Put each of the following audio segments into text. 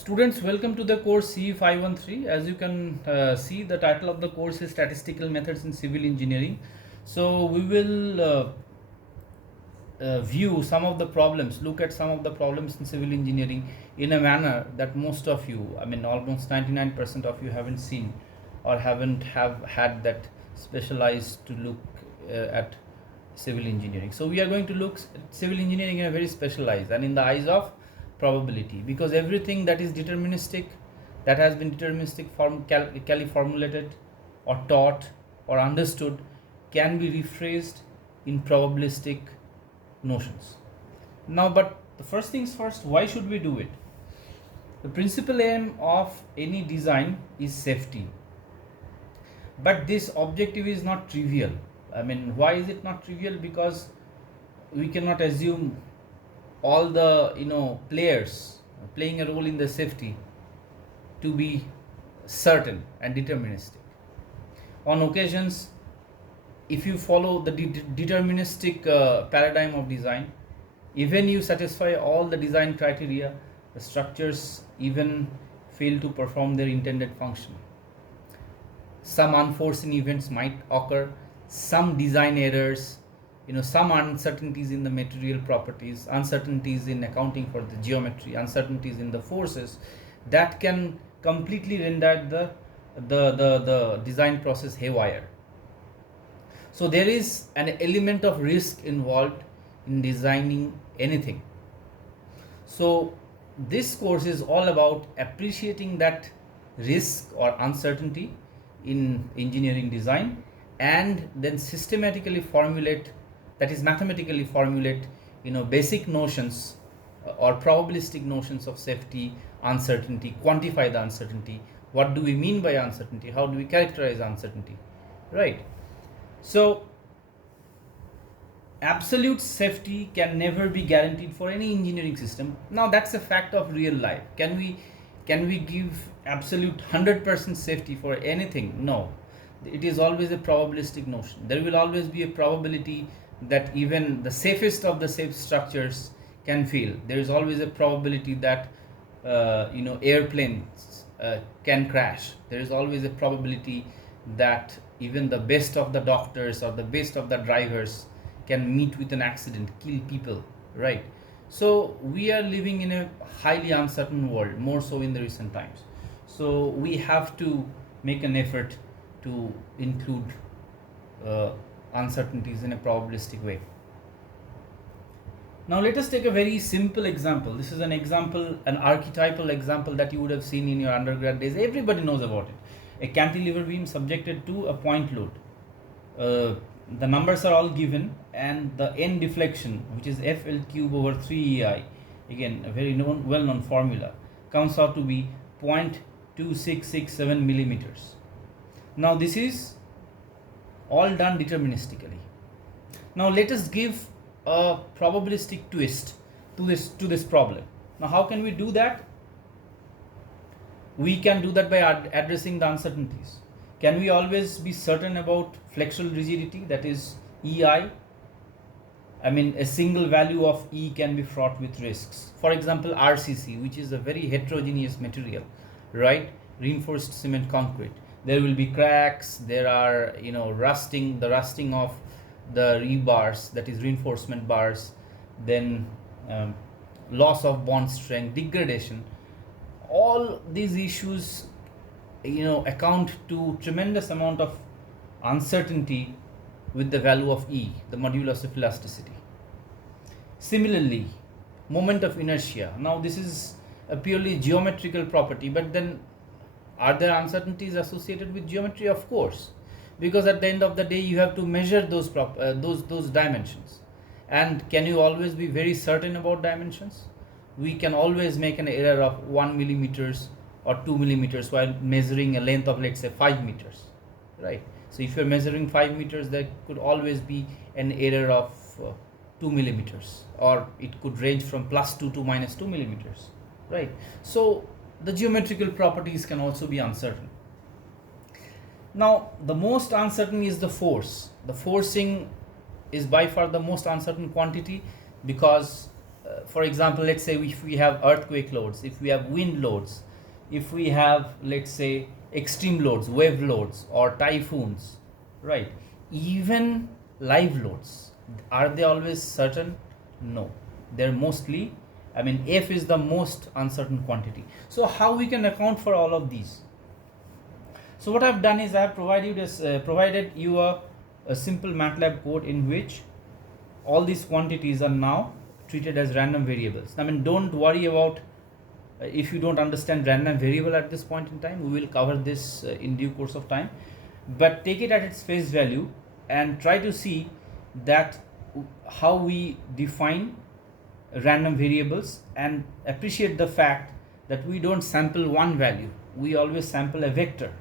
Students, welcome to the course CE513. As you can see, the title of the course is Statistical Methods in Civil Engineering. So we will view some of the problems, look at some of the problems in civil engineering in a manner that most of you, I mean almost 99% of you haven't seen or haven't have had that specialized to look at civil engineering. So we are going to look at civil engineering in a very specialized and in the eyes of probability, because everything that is deterministic, that has been deterministic formulated or taught or understood, can be rephrased in probabilistic notions. Now, but the first things first, why should we do it? The principal aim of any design is safety, but this objective is not trivial. I mean, why is it not trivial? Because we cannot assume all the players playing a role in the safety to be certain and deterministic. On occasions, if you follow the deterministic paradigm of design, even you satisfy all the design criteria, the structures even fail to perform their intended function. Some unforeseen events might occur, some design errors, some uncertainties in the material properties, uncertainties in accounting for the geometry, uncertainties in the forces that can completely render the design process haywire. So there is an element of risk involved in designing anything. So this course is all about appreciating that risk or uncertainty in engineering design, and then systematically formulate, that is mathematically formulate, basic notions or probabilistic notions of safety, uncertainty, quantify the uncertainty. What do we mean by uncertainty? How do we characterize uncertainty? Right. So absolute safety can never be guaranteed for any engineering system. Now that's a fact of real life. Can we give absolute 100% safety for anything? No. It is always a probabilistic notion. There will always be a probability that even the safest of the safe structures can fail. There is always a probability that airplanes can crash. There is always a probability that even the best of the doctors or the best of the drivers can meet with an accident, kill people, right? So we are living in a highly uncertain world, more so in the recent times. So we have to make an effort to include uncertainties in a probabilistic way. Now let us take a very simple example. This is an example, an archetypal example that you would have seen in your undergrad days. Everybody knows about it. A cantilever beam subjected to a point load. The numbers are all given, and the end deflection, which is FL cube over 3EI, again a very well-known formula, comes out to be 0.2667 millimeters. Now this is all done deterministically. Now let us give a probabilistic twist to this problem. Now how can we do that? We can do that by addressing the uncertainties. Can we always be certain about flexural rigidity, that is EI? I mean, a single value of E can be fraught with risks. For example, RCC, which is a very heterogeneous material, right? Reinforced cement concrete. There will be cracks, there are rusting, the rusting of the rebars, that is reinforcement bars, then loss of bond strength, degradation. All these issues account to tremendous amount of uncertainty with the value of E, the modulus of elasticity. Similarly, moment of inertia. Now this is a purely geometrical property, but then are there uncertainties associated with geometry? Of course, because at the end of the day you have to measure those dimensions. And can you always be very certain about dimensions? We can always make an error of 1 millimeters or 2 millimeters while measuring a length of, let's say, 5 meters, right? So if you're measuring 5 meters, there could always be an error of 2 millimeters, or it could range from +2 to -2 millimeters, right? So the geometrical properties can also be uncertain. Now the most uncertain is the force. The forcing is by far the most uncertain quantity, because for example, let's say if we have earthquake loads, if we have wind loads, if we have, let's say, extreme loads, wave loads, or typhoons, right? Even live loads, are they always certain? No, they're mostly, I mean, F is the most uncertain quantity. So how we can account for all of these? So what I've done is I have provided you a simple MATLAB code in which all these quantities are now treated as random variables. I mean, don't worry about if you don't understand random variable at this point in time. We will cover this in due course of time, but take it at its face value and try to see that how we define random variables, and appreciate the fact that we don't sample one value, we always sample a vector.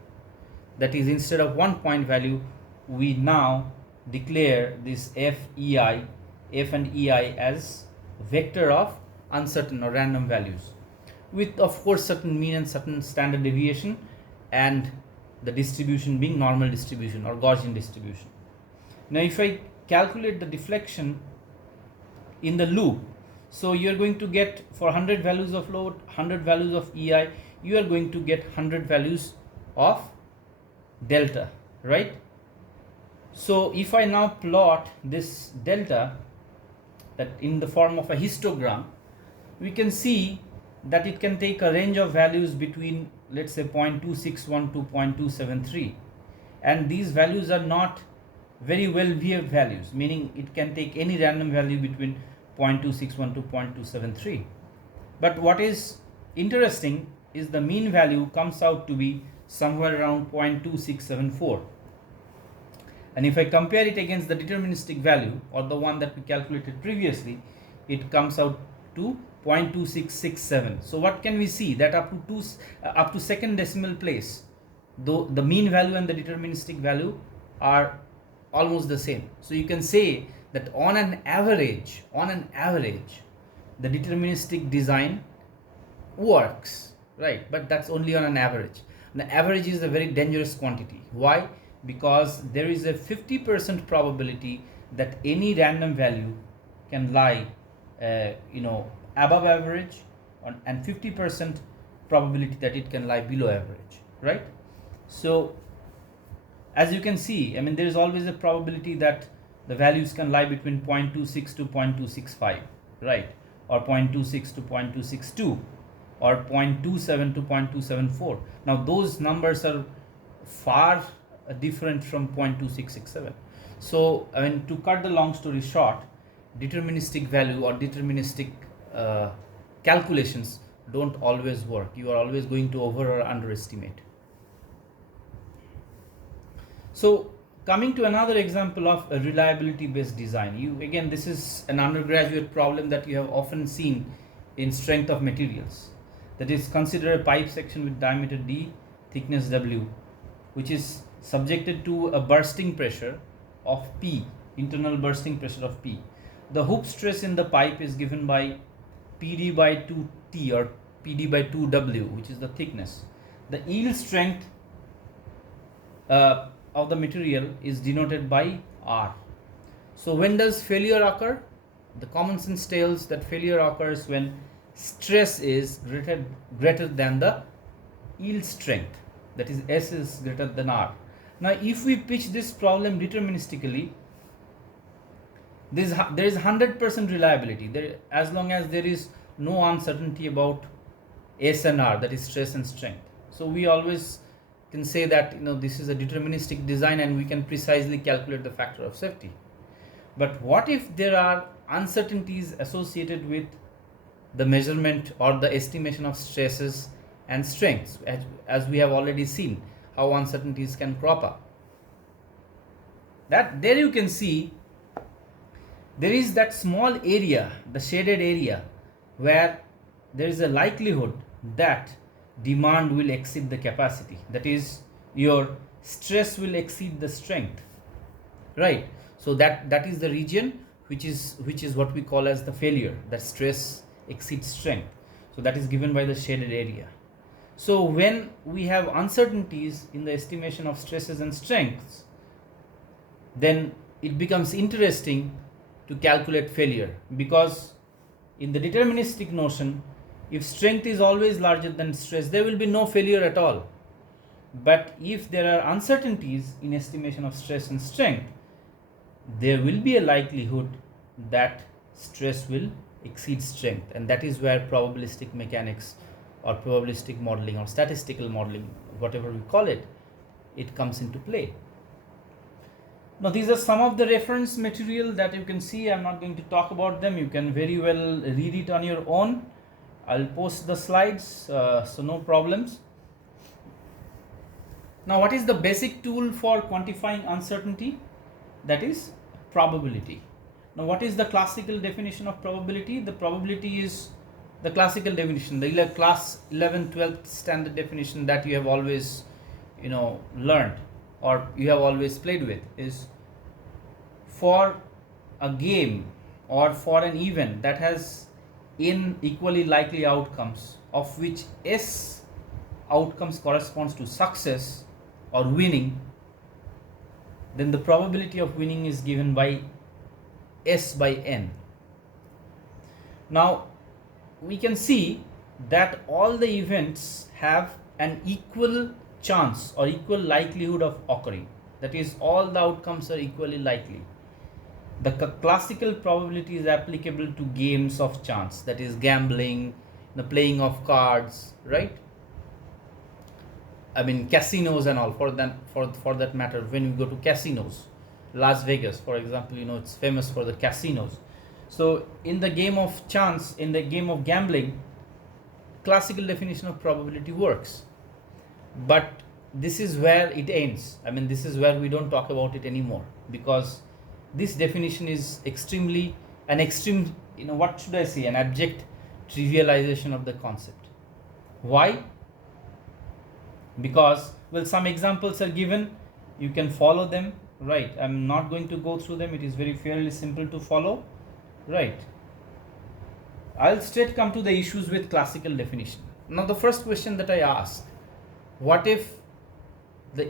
That is, instead of one point value, we now declare this f and ei as vector of uncertain or random values, with of course certain mean and certain standard deviation, and the distribution being normal distribution or Gaussian distribution. Now if I calculate the deflection in the loop, so you are going to get, for 100 values of load, 100 values of ei, you are going to get 100 values of delta, right? So if I now plot this delta that in the form of a histogram, we can see that it can take a range of values between, let's say, 0.261 to 0.273, and these values are not very well behaved values, meaning it can take any random value between 0.261 to 0.273. But what is interesting is the mean value comes out to be somewhere around 0.2674, and if I compare it against the deterministic value, or the one that we calculated previously, it comes out to 0.2667. So what can we see? That up to second decimal place, though the mean value and the deterministic value are almost the same. So you can say that on an average, the deterministic design works, right? But that's only on an average. The average is a very dangerous quantity. Why? Because there is a 50% probability that any random value can lie above average, and 50% probability that it can lie below average, right? So as you can see, I mean, there is always a probability that the values can lie between 0.26 to 0.265, right? Or 0.26 to 0.262, or 0.27 to 0.274. Now those numbers are far different from 0.2667. So I mean, to cut the long story short, deterministic value or deterministic calculations don't always work. You are always going to over or underestimate. So coming to another example of a reliability based design, again, this is an undergraduate problem that you have often seen in strength of materials. That is, consider a pipe section with diameter d, thickness w, which is subjected to a bursting pressure of P, internal bursting pressure of P. The hoop stress in the pipe is given by PD by 2T or PD by 2W, which is the thickness. The yield strength of the material is denoted by R. So when does failure occur? The common sense tells that failure occurs when stress is greater than the yield strength, that is S is greater than R. Now if we pitch this problem deterministically, there is 100% reliability as long as there is no uncertainty about S and R, that is stress and strength. So we always can say that this is a deterministic design and we can precisely calculate the factor of safety. But what if there are uncertainties associated with the measurement or the estimation of stresses and strengths, as we have already seen how uncertainties can crop up? That there you can see there is that small area, the shaded area, where there is a likelihood that demand will exceed the capacity, that is, your stress will exceed the strength, right? So that is the region which is what we call as the failure, that stress exceeds strength. So that is given by the shaded area. So when we have uncertainties in the estimation of stresses and strengths, then it becomes interesting to calculate failure, because in the deterministic notion, if strength is always larger than stress, there will be no failure at all. But if there are uncertainties in estimation of stress and strength, there will be a likelihood that stress will exceed strength, and that is where probabilistic mechanics or probabilistic modeling or statistical modeling, whatever we call it, it comes into play. Now these are some of the reference material that you can see. I'm not going to talk about them. You can very well read it on your own. I'll post the slides, so no problems. Now what is the basic tool for quantifying uncertainty? That is probability. Now what is the classical definition of probability? The probability is the classical definition, the class 11th 12th standard definition that you have always learned or you have always played with, is for a game or for an event that has n equally likely outcomes, of which s outcomes corresponds to success or winning, then the probability of winning is given by s by n. Now we can see that all the events have an equal chance or equal likelihood of occurring. That is, all the outcomes are equally likely. The classical probability is applicable to games of chance, that is gambling, the playing of cards, right? I mean casinos and all, for that matter. When you go to casinos, Las Vegas for example, it's famous for the casinos. So in the game of chance, in the game of gambling, classical definition of probability works, but this is where it ends. I mean, this is where we don't talk about it anymore, because this definition is an extreme, what should I say, an abject trivialization of the concept. Why? Because, well, some examples are given, you can follow them, right? I'm not going to go through them. It is fairly simple to follow, right? I'll straight come to the issues with classical definition. Now the first question that I ask, what if the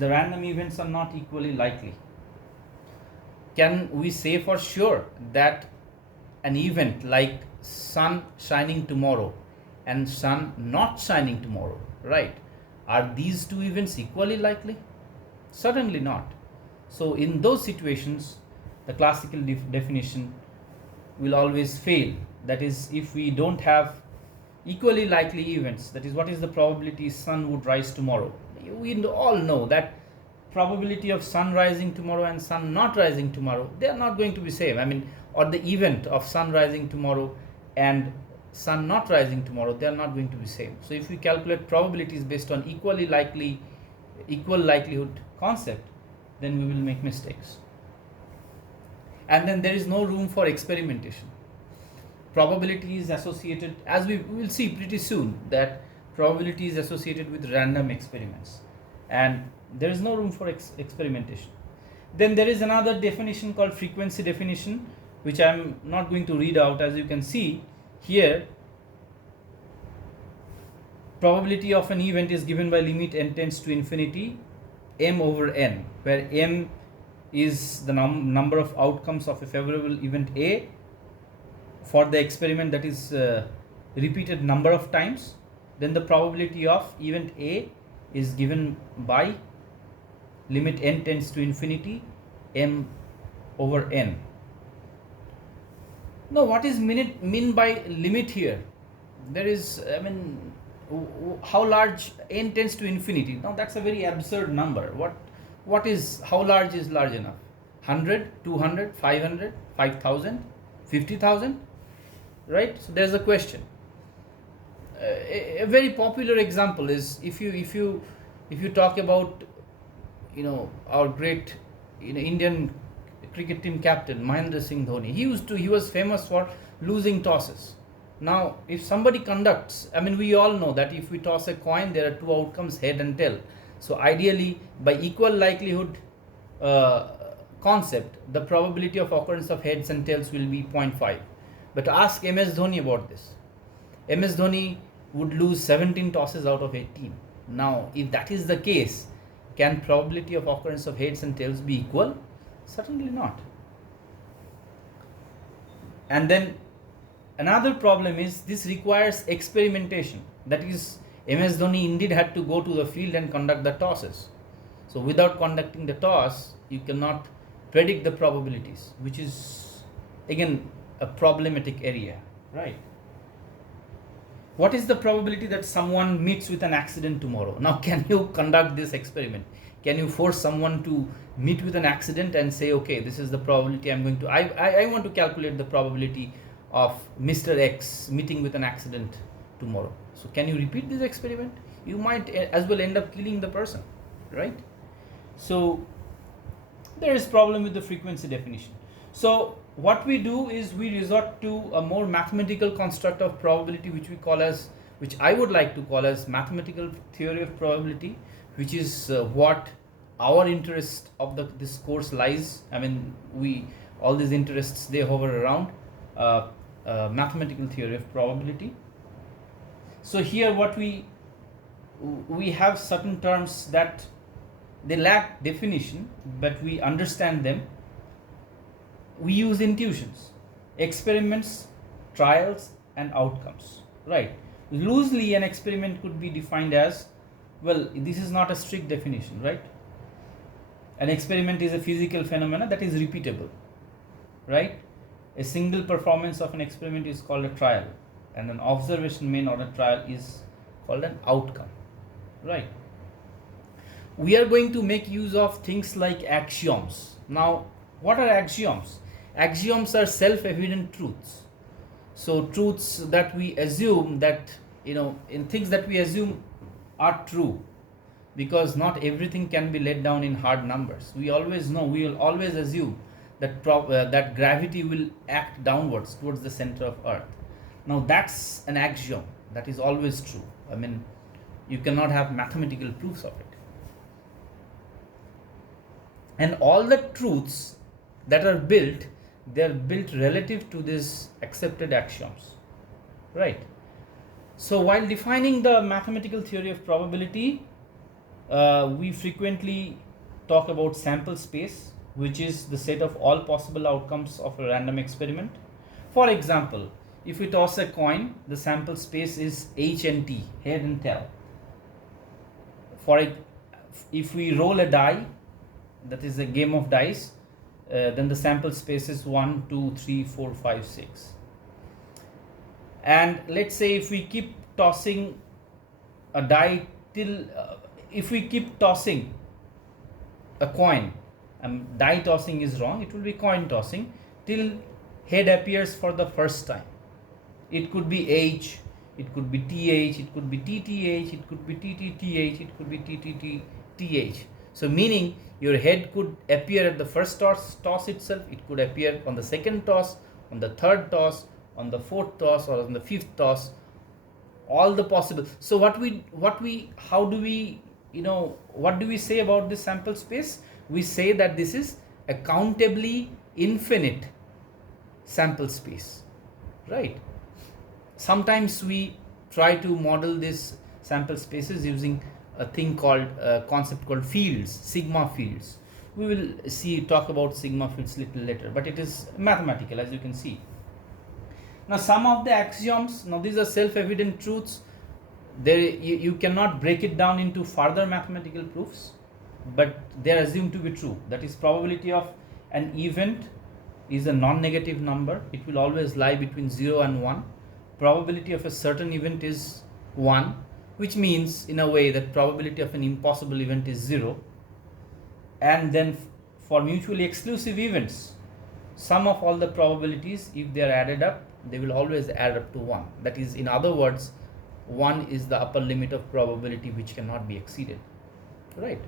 random events are not equally likely? Can we say for sure that an event like sun shining tomorrow and sun not shining tomorrow, right, are these two events equally likely? Certainly not. So in those situations, the classical definition will always fail. That is, if we don't have equally likely events, that is, what is the probability sun would rise tomorrow? We all know that probability of sun rising tomorrow and sun not rising tomorrow, they are not going to be same. I mean, or the event of sun rising tomorrow and sun not rising tomorrow, they are not going to be same. So if we calculate probabilities based on equal likelihood concept, then we will make mistakes. And then there is no room for experimentation. Probability is associated, as we will see pretty soon, that probability is associated with random experiments, and there is no room for experimentation. Then there is another definition called frequency definition, which I am not going to read out. As you can see here, probability of an event is given by limit n tends to infinity m over n, where m is the number of outcomes of a favorable event A for the experiment that is repeated number of times. Then the probability of event A is given by limit n tends to infinity m over n. Now what is mean by limit here? There is, I mean, how large n tends to infinity? Now that's a very absurd number. What is, how large is large enough? 100, 200, 500, 5,000, 50,000, right? So there's a question. A very popular example is if you talk about our great Indian cricket team captain Mahendra Singh Dhoni. He was famous for losing tosses. Now if somebody conducts, I mean, we all know that if we toss a coin, there are two outcomes, head and tail. So ideally, by equal likelihood concept, the probability of occurrence of heads and tails will be 0.5. But ask MS Dhoni about this. MS Dhoni would lose 17 tosses out of 18. Now, if that is the case, can probability of occurrence of heads and tails be equal? Certainly not. And then Another problem is this requires experimentation. That is, MS Dhoni indeed had to go to the field and conduct the tosses. So without conducting the toss, you cannot predict the probabilities, which is again a problematic area, right? What is the probability that someone meets with an accident tomorrow? Now, can you conduct this experiment? Can you force someone to meet with an accident and say, okay, this is the probability I'm going to, I want to calculate the probability of Mr. X meeting with an accident tomorrow. So can you repeat this experiment? You might as well end up killing the person, right? So there is problem with the frequency definition. So what we do is we resort to a more mathematical construct of probability, which I would like to call as mathematical theory of probability, which is what our interest of this course lies. I mean, all these interests, they hover around mathematical theory of probability. So here what we have certain terms that they lack definition, but we understand them. We use intuitions, experiments, trials, and outcomes, right? Loosely, an experiment could be defined as, well, this is not a strict definition, right? An experiment is a physical phenomena that is repeatable, right? A single performance of an experiment is called a trial, and an observation made on a trial is called an outcome, right? We are going to make use of things like axioms. Now, what are axioms? Axioms are self-evident truths. So truths that we assume that, in things that we assume are true, because not everything can be laid down in hard numbers. We will always assume that that gravity will act downwards towards the center of Earth. Now that's an axiom that is always true. I mean, you cannot have mathematical proofs of it. And all the truths that are built, they are built relative to these accepted axioms, right? So while defining the mathematical theory of probability, we frequently talk about sample space, which is the set of all possible outcomes of a random experiment. For example, if we toss a coin, the sample space is H and T, head and tail. If we roll a die, that is a game of dice, then the sample space is 1, 2, 3, 4, 5, 6. And let's say if we keep tossing a die till, if we keep tossing a coin, die tossing is wrong, it will be coin tossing till head appears for the first time. It could be H, it could be TH, it could be TTH, it could be TTTH, it could be TTTH. So meaning your head could appear at the first toss itself, it could appear on the second toss, on the third toss, on the fourth toss, or on the fifth toss, all the possible. So what do we say about this sample space? We say that this is a countably infinite sample space, right? Sometimes we try to model this sample spaces using a concept called fields, sigma fields. We will talk about sigma fields little later, but it is mathematical, as you can see. Now some of the axioms, now these are self-evident truths. You cannot break it down into further mathematical proofs, but they are assumed to be true. That is, probability of an event is a non-negative number. It will always lie between 0 and 1. Probability of a certain event is 1, which means in a way that probability of an impossible event is 0. And then for mutually exclusive events, sum of all the probabilities, if they are added up, they will always add up to 1. That is, in other words, 1 is the upper limit of probability which cannot be exceeded, right?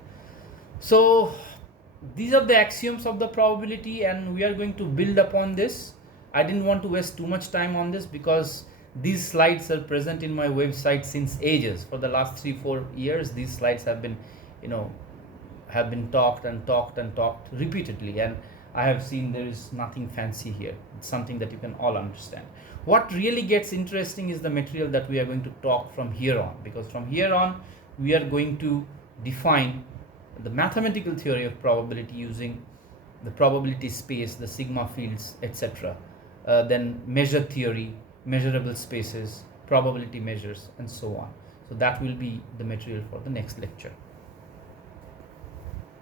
So these are the axioms of the probability, and we are going to build upon this. I didn't want to waste too much time on this because these slides are present in my website since ages. For the last 3-4 years, these slides have been talked repeatedly, and I have seen there is nothing fancy here. It's something that you can all understand. What really gets interesting is the material that we are going to talk from here on, because from here on we are going to define the mathematical theory of probability using the probability space, the sigma fields, etc. Then measure theory, measurable spaces, probability measures, and so on. So that will be the material for the next lecture.